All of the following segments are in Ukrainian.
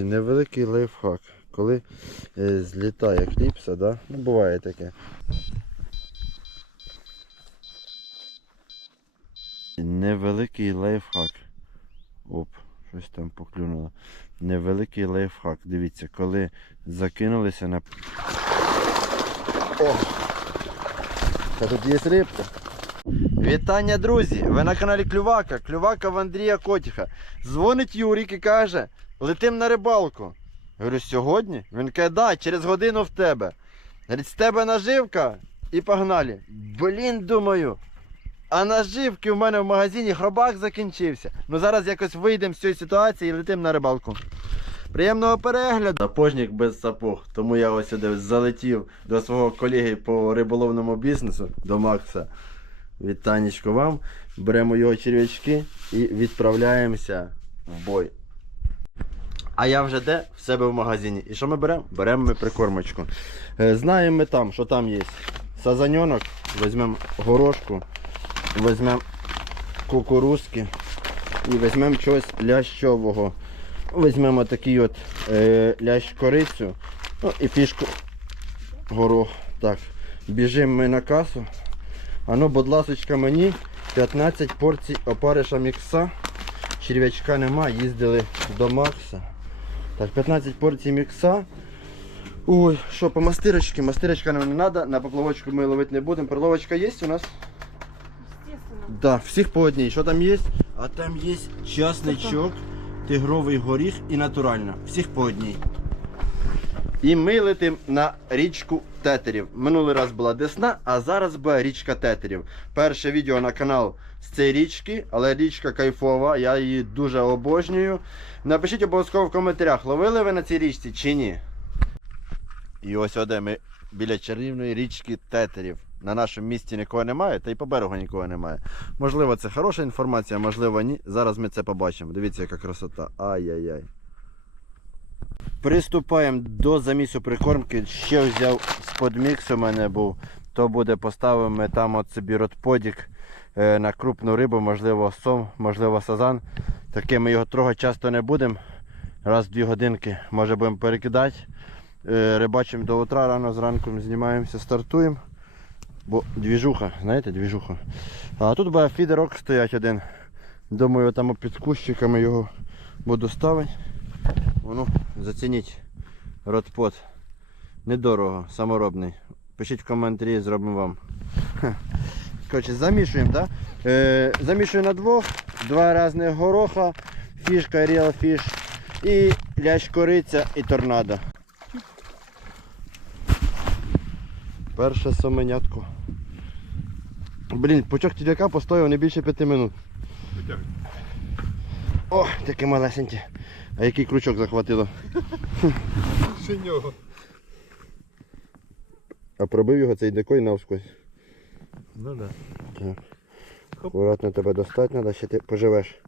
Невеликий лайфхак. Коли е, злітає кліпса, да? ну буває таке. Невеликий лайфхак. Оп, щось там поклюнуло. Невеликий лайфхак. Дивіться, коли закинулися на. О! Та тут є рибка. Вітання, друзі! Ви на каналі Клювака. Клювака в Андрія Котіха. Дзвонить Юрік і каже: летим на рибалку. Говорю, сьогодні? Він каже, да, через годину в тебе. Говорить, з тебе наживка і погнали. Блін, думаю. А наживки в мене в магазині хробак закінчився. Ну зараз якось вийдемо з цієї ситуації і летимо на рибалку. Приємного перегляду. Сапожник без сапог. Тому я ось сюди залетів до свого колеги по риболовному бізнесу, до Макса. Вітанечко вам. Беремо його черв'ячки і відправляємося в бой. А я вже де? В себе в магазині. І що ми беремо? Беремо ми прикормочку. Е, Знаємо ми там, що там є сазаньонок, візьмемо горошку, візьмемо кукурузки і візьмемо чогось лящового. Візьмемо такий от е, лящ корицю, ну і фішку горох. Так, біжимо ми на касу. А ну, будь ласочка, мені 15 порцій опариша мікса. Черв'ячка нема, їздили до Макса. Так, 15 порцій мікса. Ой, що, по мастирочці? Мастирочка нам не треба, на поплавочку ми ловити не будемо. Приловочка є у нас? Естественно. Да, всіх по одній. Що там є? А там є часничок, тигровий горіх і натуральна. Всіх по одній. І ми летимо на річку Тетерів. Минулий раз була Десна, а зараз буде річка Тетерів. Перше відео на канал з цієї річки, але річка кайфова, я її дуже обожнюю. Напишіть обов'язково в коментарях, ловили ви на цій річці чи ні. І ось оде ми біля чарівної річки Тетерів. На нашому місці нікого немає, та й по берегу нікого немає. Можливо, це хороша інформація, можливо, ні. Зараз ми це побачимо. Дивіться, яка красота. Ай-яй-яй. Приступаємо до замісу прикормки. Ще взяв з-под мікс у мене був. То буде поставимо там от собі ротподік на крупну рибу, можливо, сом, можливо, сазан. Таке ми його трогати часто не будемо. Раз в дві годинки може будемо перекидати. Е, Рибачимо до утра, рано зранку знімаємося, стартуємо. Бо двіжуха, знаєте, двіжуха. А тут буде фідерок стоять один. Думаю, там під кущиками його буду ставити. Воно, зацініть ротпот. Недорого, саморобний. Пишіть в коментарі, зробимо вам. Коротше, замішуємо, так? Да? Е, замішую на двох, два різних гороха, фішка, Real Fish і лящ кориця і торнадо. Перше соменятко. Блін, пучок тіляка постояв не більше п'яти минут. О, таке малесеньке. А який крючок захватило? Синього. А пробив його цей декой навскось. Ну да. Так. Акуратно тебе достати треба, ще ти поживеш.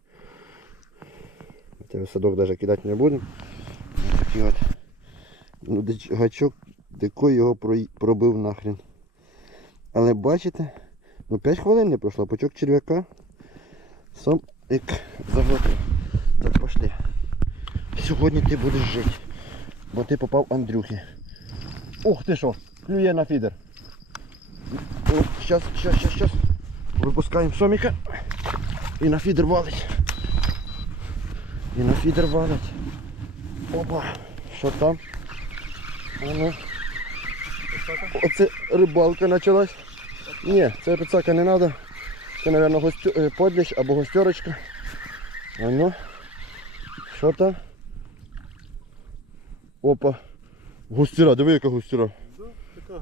Тебе садок навіть кидати не будемо. Такий от. Ну, гачок декой його пробив нахрен. Але бачите, ну 5 хвилин не пройшло, пучок черв'яка. Сам як заглотив. Так, пошли. Сьогодні ти будеш жити. Бо ти попав Андрюхи. Ух ти що, клює на фідер. Щас, щас, щас, щас. Випускаємо соміка. І на фідер валить. І на фідер валить. Опа. Що там? А ну. Оце рибалка почалась. Ні, це пицака не треба. Це, мабуть, гостю... е, подліч або гостерочка. А ну. Що там? Опа. Густіра, диви яка густіра.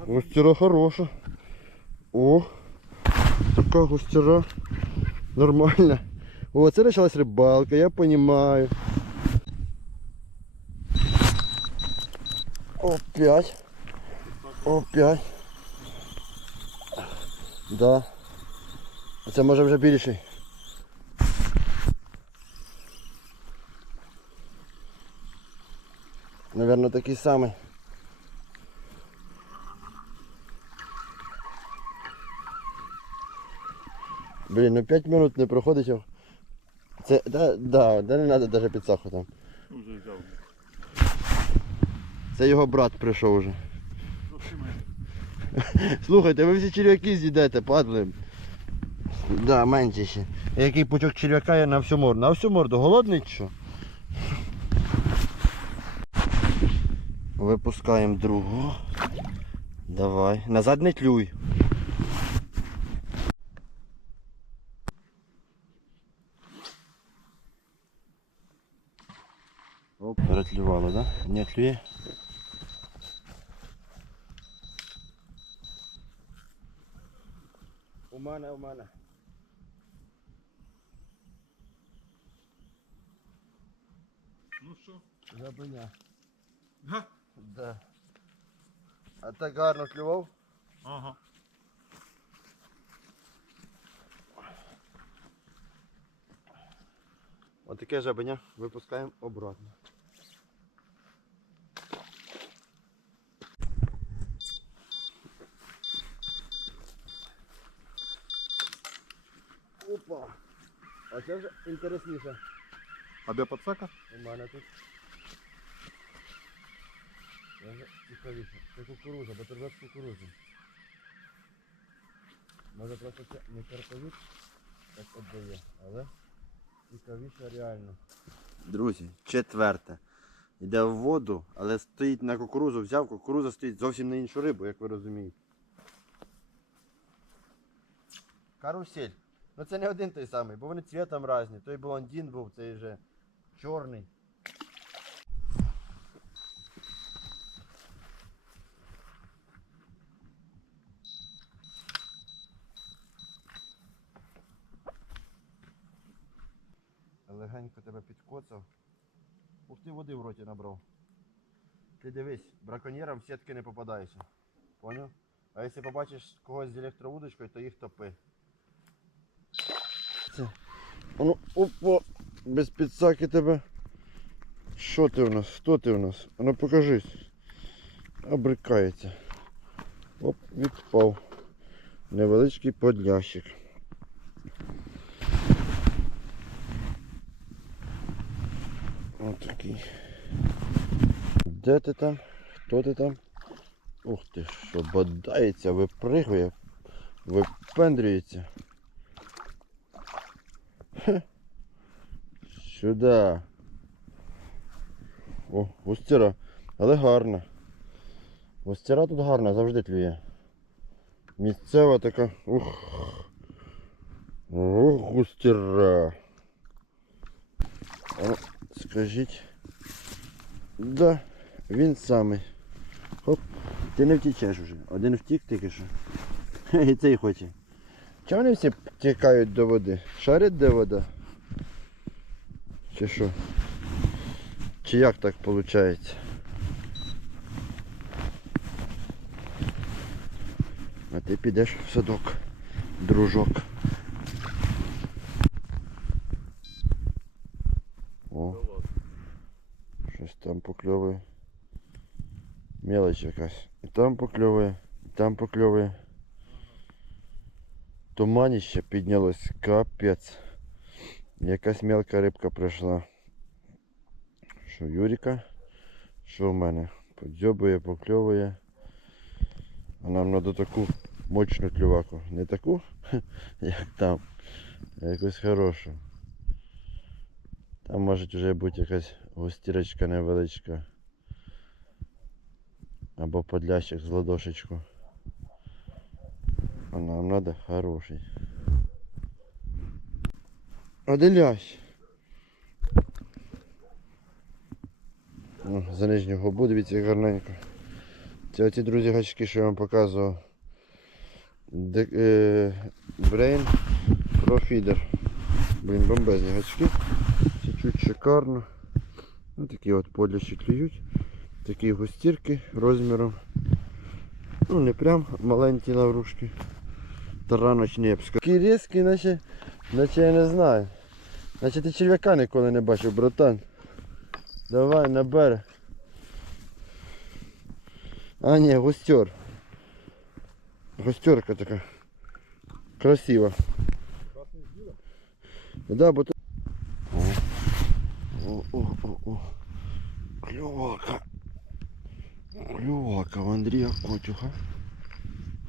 Густіра хороша. О, така густіра. Нормальна. О, це почалась рибалка, я понимаю. Опять. Опять. Да. Це може вже більший. Наверно, такий самий. Блін, ну 5 минут не проходить. Це, да, да, да не треба навіть підсаху там. Уже взяв. Це його брат прийшов уже. Слухайте, ви всі черв'яки з'їдете, падли. Да, менше ще. Який пучок черв'яка є на всю морду. На всю морду, голодний чи що? Випускаємо другого. Давай. Назад не тлюй. Оп, перетлювало, да? Не тлює. У мене, у мене. Ну що? Забиня. Га? Да. А так гарно клював? Ага. Отаке жабеня випускаємо обратно. Опа! А це вже інтересніше. А де пацака? У мене тут. Це вже цікавіше. Це кукуруза, бутерброд з кукурузи. Може просто це не карповіт, так віддає, але цікавіше реально. Друзі, четверте. Йде в воду, але стоїть на кукурузу, взяв, кукуруза стоїть зовсім на іншу рибу, як ви розумієте. Карусель. Ну це не один той самий, бо вони цвітом різні. Той блондин був, цей же чорний. Легенько тебе підкоцав. Ух ти води в роті набрав. Ти дивись, браконьєрам в сітки не попадайся. Поняв? А якщо побачиш когось з електровудочкою, то їх топи. Це. Ну, опа, без підсаки тебе. Що ти у нас? Хто ти у нас? Ну покажись. Обрикається. Оп, відпав. Невеличкий подлящик. Отакий. Де ти там? Хто ти там? Ух ти, що бодається, випригує, випендрюється. Сюди. О, густіра. Але гарна. Густіра тут гарна, завжди клює. Місцева така. Ух. Ох, густіра. Ну, скажіть. Да, він самий. Хоп. Ти не втічеш вже. Один втік тільки що. І цей хоче. Чого вони всі тікають до води? Шарять де вода? Чи що? Чи як так виходить? А ти підеш в садок, дружок. О, щось там покльовує. Мелоч якась. І там покльовує, і там покльовує. Туманіще піднялось, капець. Якась мелка рибка прийшла. Що Юріка, що в мене? Подзьобує, покльовує. А нам треба таку мощну клюваку. Не таку, як там, а якусь хорошу. Там може вже бути якась густірочка невеличка. Або подлящик з ладошечку. А нам треба хороший. Оделясь. О, За нижню губу, гарненько. Це оці друзі гачки, що я вам показував. Де, е, Brain Pro Feeder. Блін, бомбезні гачки. Чуть шикарно. Ось такі от подлящі клюють. Такі густірки розміром. Ну не прям маленькі лаврушки. Тараночні, я б сказав. Такі різкі, наче, наче я не знаю. Наче ти черв'яка ніколи не бачив, братан. Давай на берег. А ні, густер. Густерка така. Красива. Да, бо тут... О, о, о, о. Кльовака. Клювака в Андрія Котюха.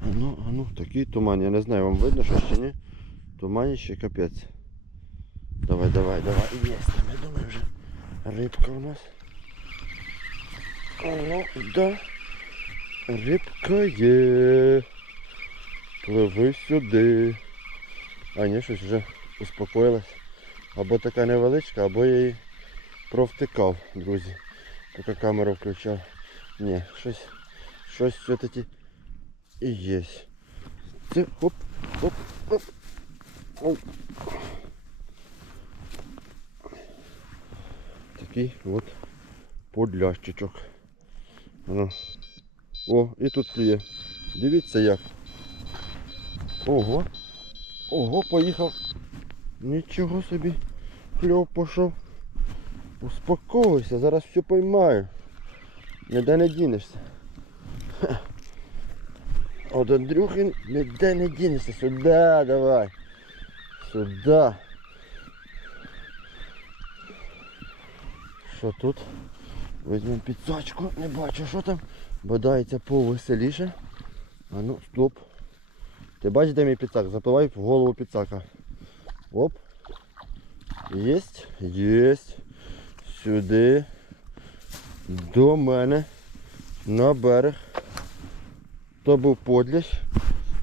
Ну, а ну, такий туман. Я не знаю, вам видно, що ще ні? Тумані ще капець. Давай, давай, давай. Є, там, я думаю, вже рибка у нас. О, да. Рибка є. Пливи сюди. А ні, щось вже успокоїлась. Або така невеличка, або я її провтикав, друзі. Поки камеру включав. Ні, щось, щось все-таки і є. Це хоп, хоп, хоп. Оп. Такий от подлящичок. Ну. О, і тут клює. Дивіться як. Ого. Ого, поїхав. Нічого собі. Кльов пішов. Успокойся, зараз все поймаю. Ніде не дінешся. От Андрюхи ніде не дінешся. Сюди давай. Сюди. Що тут? Візьмемо підсачку, не бачу, що там. Бодається повеселіше. А ну, стоп. Ти бачиш, де мій підсак? Запливай в голову підсака. Оп. Єсть, єсть. Сюди. До мене. На берег. То був подлящ,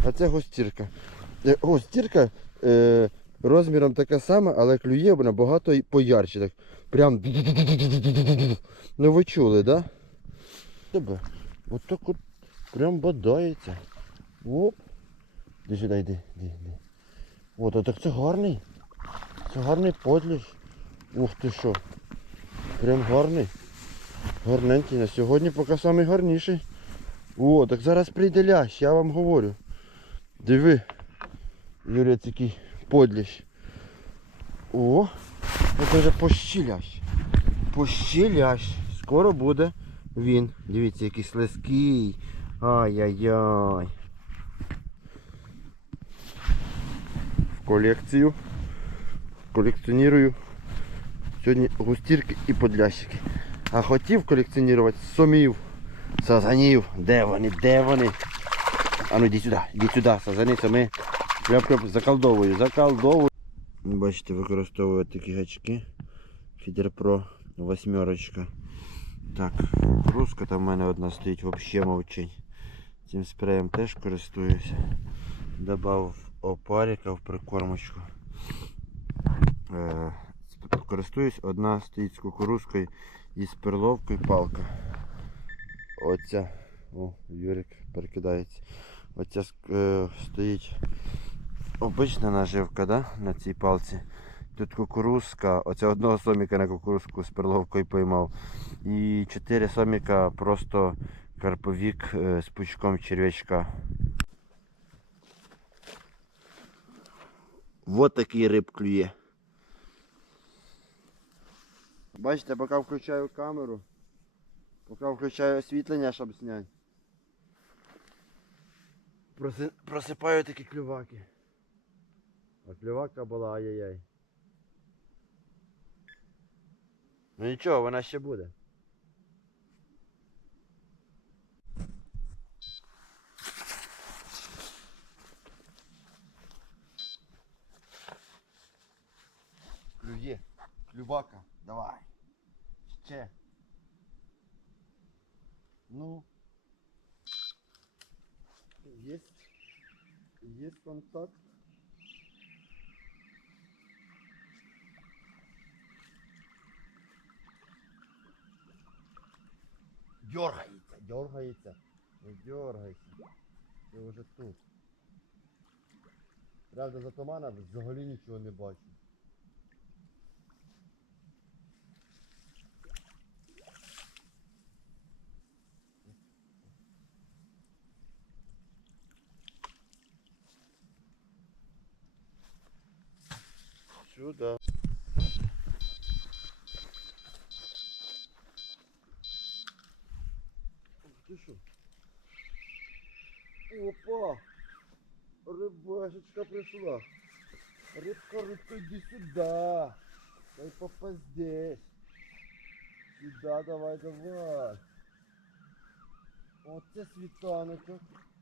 а це гостірка. Е, Гостірка е, розміром така сама, але клює набагато й поярче. Так. Прям. Ну ви чули? Да? Тебе. От так от прям бодається. Оп. Іди сюди, йди, йди, йди. От, а так це гарний. Це гарний подліж. Ух ти що. Прям гарний. Гарненький. На сьогодні поки самий гарніший. О, так зараз прийде лящ, я вам говорю. Диви. Юрій, який подліж. О, це вже пощілящ. Пощілящ. Скоро буде він. Дивіться, який слизький. Ай-яй-яй. В колекцію. Колекціоную сьогодні густірки і подлящики. А хотів колекціонувати сомів, сазанів. Де вони? Де вони? А ну йди сюди, йди сюди, сазани, сами. Кляп-кляп, заколдовую, заколдовую. Бачите, використовую такі гачки. Фідер восьмерочка. Так, кукурузка там в мене одна стоїть, взагалі мовчить. Цим спреєм теж користуюся. Добавив опарика в прикормочку. Е, користуюсь, одна стоїть з кукурузкою і з перловкою палка. Оця, о, Юрик перекидається. Оця е, стоїть обична наживка да, на цій палці. Тут кукурузка, оце одного соміка на кукурузку з перловкою поймав. І чотири соміка просто карповік е, з пучком черв'ячка. Вот такий риб клює. Бачите, поки включаю камеру, поки включаю освітлення, щоб зняти. Проси... Просипаю такі клюваки. А клювака була ай-яй-яй. Ну нічого, вона ще буде. Клює. Клювака. Давай. Ще. Ну. Есть. Есть контакт. Дергається, дергається. Не дергайся. Ти вже тут. Правда, за тумана взагалі нічого не бачу. Ух Ти що? Опа! Рыбашечка пришла. Рыбка, рыбка, иди сюда. Дай попасть здесь. Сюда, давай, давай. Оце світаночок. Десять.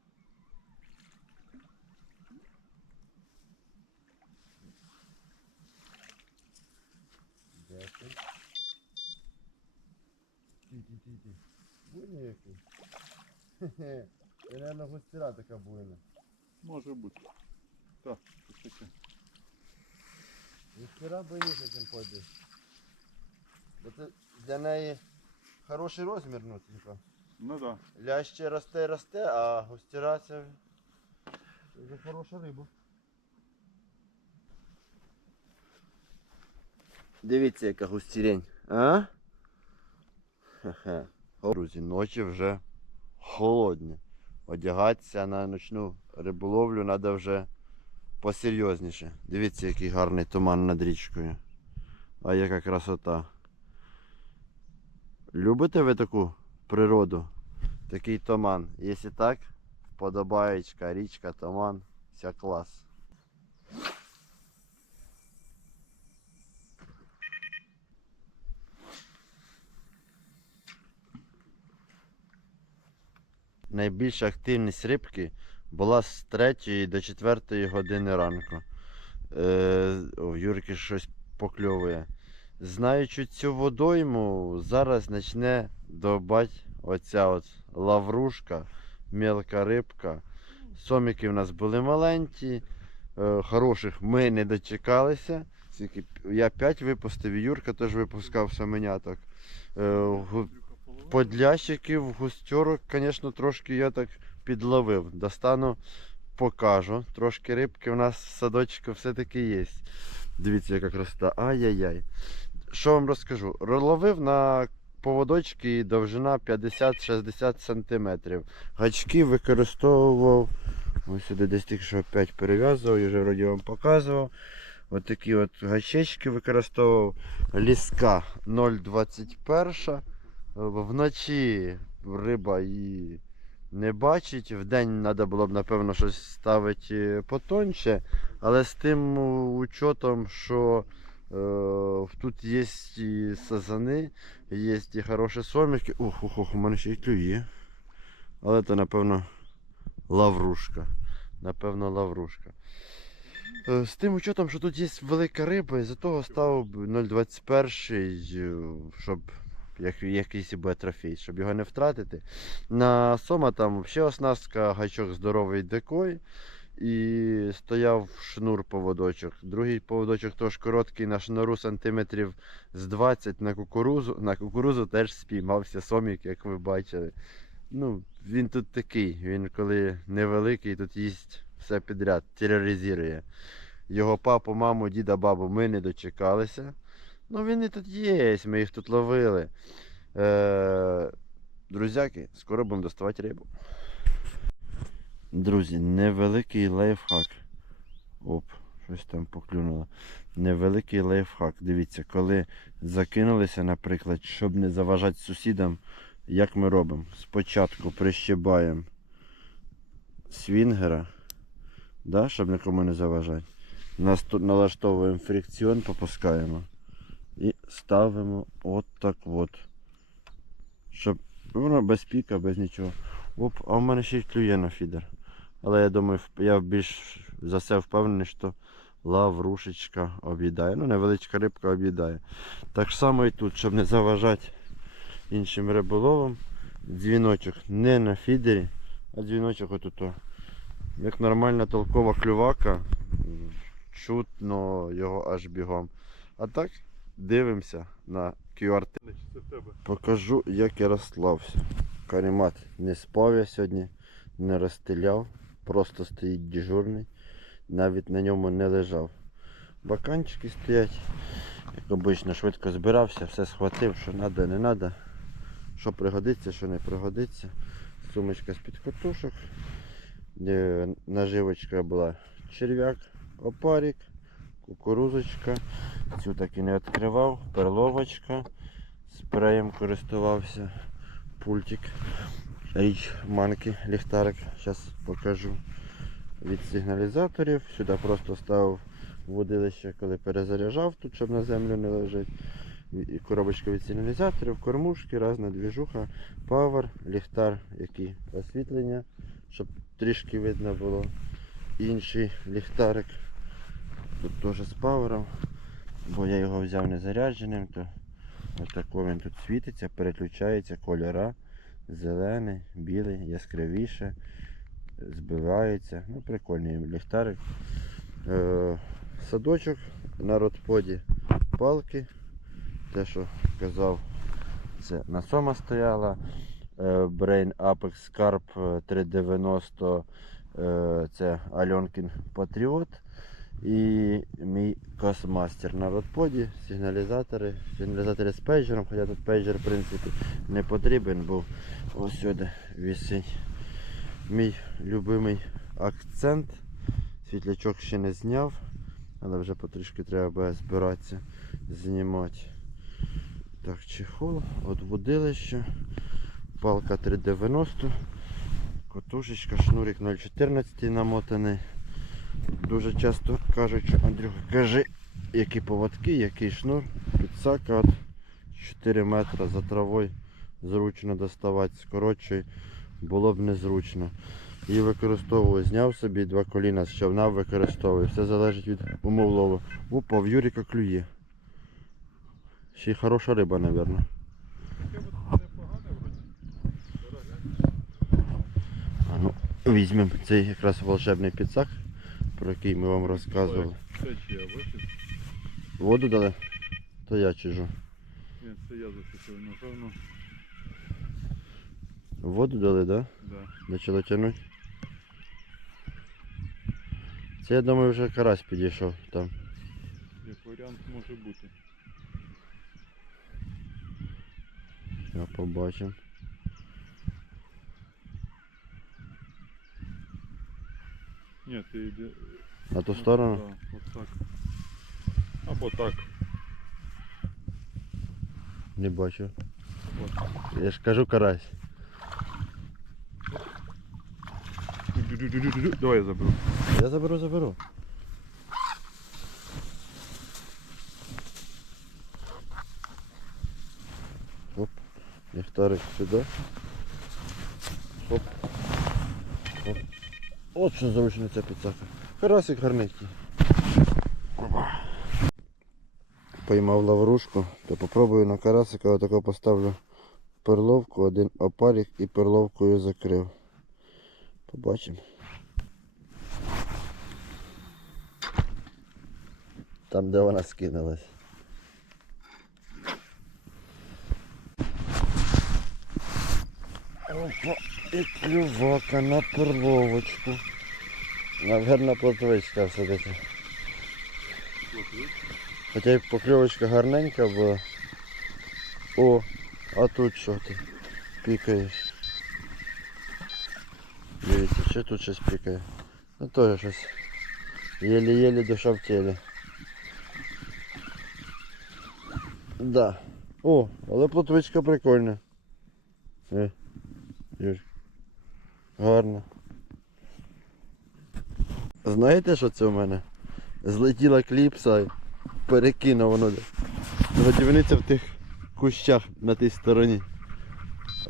Це, наверное, густіра така буйна. Може бути. Так, що таке? Густіра буйніша, ніж подій. Бо це для неї хороший розмір, ну, типа. Ну да. Ляще росте, росте, а густіра це вже хороша риба. Дивіться, яка густірень, а? Хе-хе. Друзі, ночі вже холодні. Одягатися на ночну риболовлю треба вже посерйозніше. Дивіться, який гарний туман над річкою. А яка красота. Любите ви таку природу? Такий туман. Якщо так, вподобаєчка, річка, туман, вся клас. Найбільша активність рибки була з 3 до 4 години ранку. Е, в Юрки щось покльовує. Знаючи цю водойму, зараз почне добать оця от лаврушка, мелка рибка. Соміки в нас були маленькі, е, хороших ми не дочекалися. Я 5 випустив, і Юрка теж випускав саменяток. Е, Подлящиків, густьорок, звісно, трошки я так підловив. Достану, покажу. Трошки рибки у нас в садочку все-таки є. Дивіться, яка красота. Ай-яй-яй. Що вам розкажу? Ро- Ловив на поводочки довжина 50-60 см. Гачки використовував. Ось сюди десь тільки що 5 перев'язував, я вже вроді вам показував. Ось такі от гачечки використовував. Ліска 0,21. Вночі риба її не бачить. Вдень треба було б, напевно, щось ставити потоньше. Але з тим учетом, що е, тут є і сазани, є і хороші соміки. Ох, ох, ох, у мене ще й клює. Але це, напевно, лаврушка. Напевно, лаврушка. Е, З тим учетом, що тут є велика риба, із-за того ставив 0,21, е, щоб як, якийсь буде трофей, щоб його не втратити. На сома там взагалі оснастка, гачок здоровий декой. І стояв шнур поводочок. Другий поводочок теж короткий на шнуру сантиметрів з 20 на кукурузу. На кукурузу теж спіймався сомік, як ви бачили. Ну, він тут такий, він коли невеликий, тут їсть все підряд, тероризує. Його папу, маму, діда, бабу ми не дочекалися. Ну він і тут є, ми їх тут ловили. Е, друзяки, скоро будемо доставати рибу. Друзі, невеликий лайфхак. Оп, щось там поклюнуло. Невеликий лайфхак. Дивіться, коли закинулися, наприклад, щоб не заважати сусідам, як ми робимо? Спочатку прищибаємо свінгера, да, щоб нікому не заважати. Насту- Налаштовуємо фрикціон, попускаємо. І ставимо от так от. Щоб воно без піка, без нічого. Оп, а в мене ще й клює на фідер. Але я думаю, я більш за все впевнений, що лаврушечка об'їдає. Ну, невеличка рибка об'їдає. Так само і тут, щоб не заважати іншим риболовам. Дзвіночок не на фідері, а дзвіночок отут. Як нормальна толкова клювака, чутно його аж бігом. А так дивимося на QR. Значить, це в тебе. Покажу, як я розслався. Карімат не спав я сьогодні, не розстріляв, просто стоїть дежурний, навіть на ньому не лежав. Баканчики стоять, як обично, швидко збирався, все схватив, що треба, не треба. Що пригодиться, що не пригодиться. Сумочка з-під котушок. Наживочка була черв'як, опарик, кукурузочка. Цю так і не відкривав, перловочка спреєм користувався. Пультик. Річ манки, ліхтарик. Зараз покажу. Від сигналізаторів. Сюди просто ставив водилище, коли перезаряджав тут, щоб на землю не лежить. коробочка від сигналізаторів, кормушки, різна двіжуха, павер, ліхтар, який освітлення, щоб трішки видно було. Інший ліхтарик. Тут теж з павером, бо я його взяв не зарядженим, то отако він тут світиться, переключається кольора. Зелений, білий, яскравіше, збивається. Ну, прикольний ліхтарик. Е, садочок на родподі палки. Те, що казав, це на сома стояла. Е, Brain Apex Carp е, 390 е, це Альонкін Патріот. І мій Космастер на родподі, сигналізатори, сигналізатори з пейджером, хоча тут пейджер в принципі не потрібен, бо ось сюди висить мій любимий акцент. Світлячок ще не зняв, але вже потрішки треба збиратися, знімати. Так, чехол, от вудилище, палка 390, котушечка, шнурик 0,14 намотаний. Дуже часто кажуть, що Андрюха, кажи, які поводки, який шнур. Підсака от 4 метри за травою зручно доставати, скоротший було б незручно. І використовую, зняв собі два коліна з човна, використовую. Все залежить від умов лову. Опа, в Юріка клює. Ще й хороша риба, мабуть. Ну, візьмемо цей якраз волшебний підсак, про який ми вам розказували. Це чия вихід? Воду дали? То я чижу. Ні, це я зачепив, напевно. Воду дали, так? Да? Да. Почали тягнути. Це я думаю вже карась підійшов там. Як варіант може бути. Я побачив. Ні, ти йди. На ту сторону? Так, от так. Або так. Не бачу. От. Я ж кажу карась. Давай я заберу. Я заберу, заберу. Оп, ліхтарик сюди. От що зручно ця підсака. Карасик гарненький. Поймав лаврушку, то попробую на карасика отако поставлю перловку, один опарик і перловкою закрив. Побачимо. Там, де вона скинулась. Опа, і клювака на перловочку. Наверно, плотвичка все-таки. Хоча й покльовочка гарненька була. О, а тут що ти пікаєш? Дивіться, що тут щось пікає. Ну теж щось. Єлі-єлі душа в тілі. Да. О, але плотвичка прикольна. Е, Юр. Гарно. Знаєте, що це в мене? Злетіла кліпса і перекинув воно. Годівниця в тих кущах на тій стороні.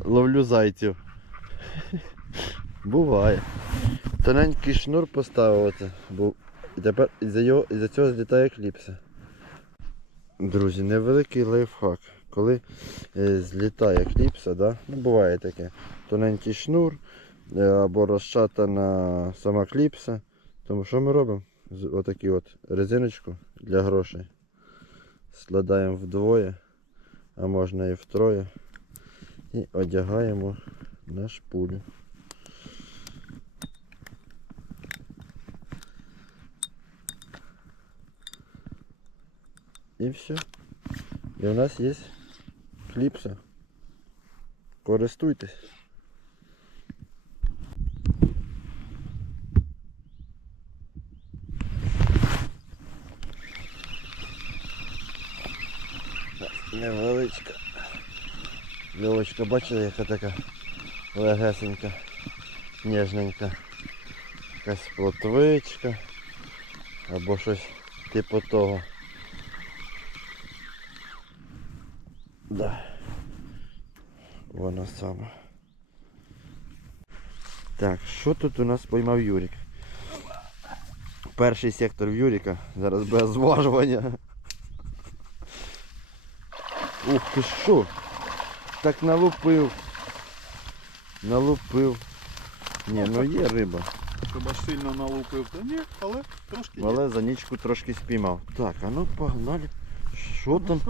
Ловлю зайців. Буває. Тоненький шнур поставив бо і тепер із-за його, із-за цього злітає кліпса. Друзі, невеликий лайфхак. Коли е, злітає кліпса, да? ну, буває таке, тоненький шнур або розшатана сама кліпса. Тому що ми робимо? Отакі от резиночку для грошей. Складаємо вдвоє, а можна і втроє. І одягаємо на шпулю. І все. І у нас є кліпса. Користуйтесь. Невеличка. Льовочка, бачили, яка така легесенька, ніжненька. Якась плотвичка або щось типу того. Да. Вона сама. Так, що тут у нас поймав Юрік? Перший сектор в Юріка. Зараз без зважування. Ух ти що? Так налупив. Налупив. Ні, ну є риба. Щоб аж сильно налупив, та ні, але трошки є. Але за нічку трошки спіймав. Так, а ну погнали. Що там?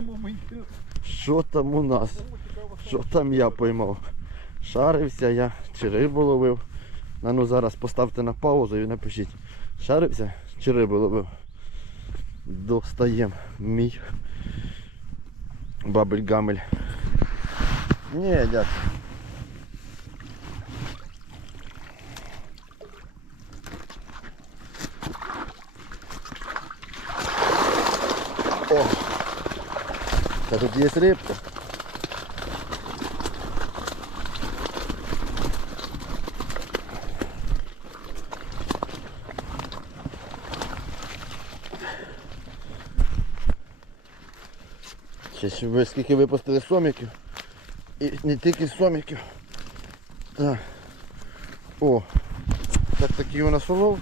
Що там у нас? Що там я поймав? Шарився я, чи рибу ловив. А ну зараз поставте на паузу і напишіть. Шарився чи рибу ловив? Достаєм мій бабель-гамель. Ні, дякую. О! Та тут є рибка. Ще ви скільки випустили соміків. І не тільки соміків. Так. О! Так такий у нас улов.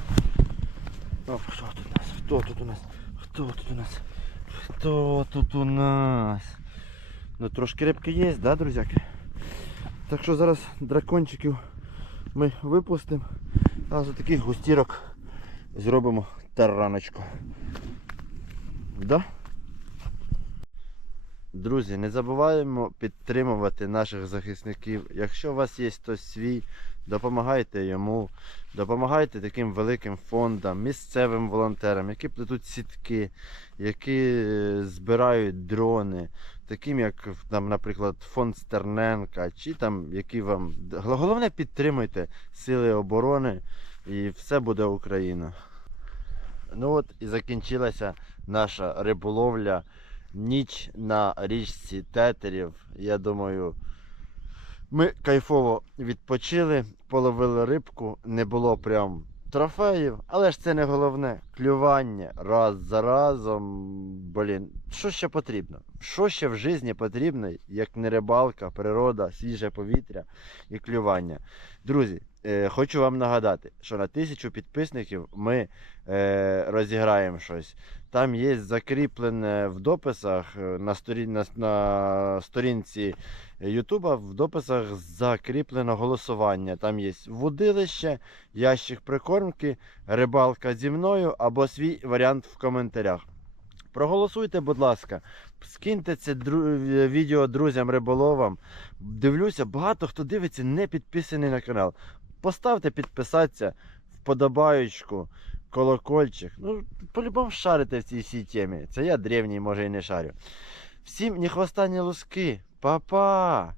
О, хто тут у нас? Хто тут у нас? Хто тут у нас? Хто тут у нас? Ну трошки рибки є, да, друзяки? Так що зараз дракончиків ми випустимо. А за таких густірок зробимо тараночку. Да? Друзі, не забуваємо підтримувати наших захисників. Якщо у вас є хтось свій, допомагайте йому, допомагайте таким великим фондам, місцевим волонтерам, які плетуть сітки, які е, збирають дрони, таким як там, наприклад, фонд Стерненка, чи там які вам. Головне підтримуйте Сили оборони і все буде Україна. Ну от і закінчилася наша риболовля. Ніч на річці Тетерів. Я думаю, ми кайфово відпочили, половили рибку, не було прям трофеїв, але ж це не головне. Клювання раз за разом. Блін, що ще потрібно? Що ще в житті потрібно, як не рибалка, природа, свіже повітря і клювання. Друзі, е, хочу вам нагадати, що на тисячу підписників ми е, розіграємо щось. Там є закріплене в дописах е, на, сторін, на, на сторінці Ютуба в дописах закріплено голосування. Там є водилище, ящик прикормки, рибалка зі мною або свій варіант в коментарях. Проголосуйте, будь ласка, скиньте це дру... відео друзям риболовам. Дивлюся, багато хто дивиться, не підписаний на канал. Поставте підписатися, вподобаючку, колокольчик. Ну, по-любому шарите в цій всій темі. Це я древній, може і не шарю. Всім ні хвоста, ні луски. Па-па!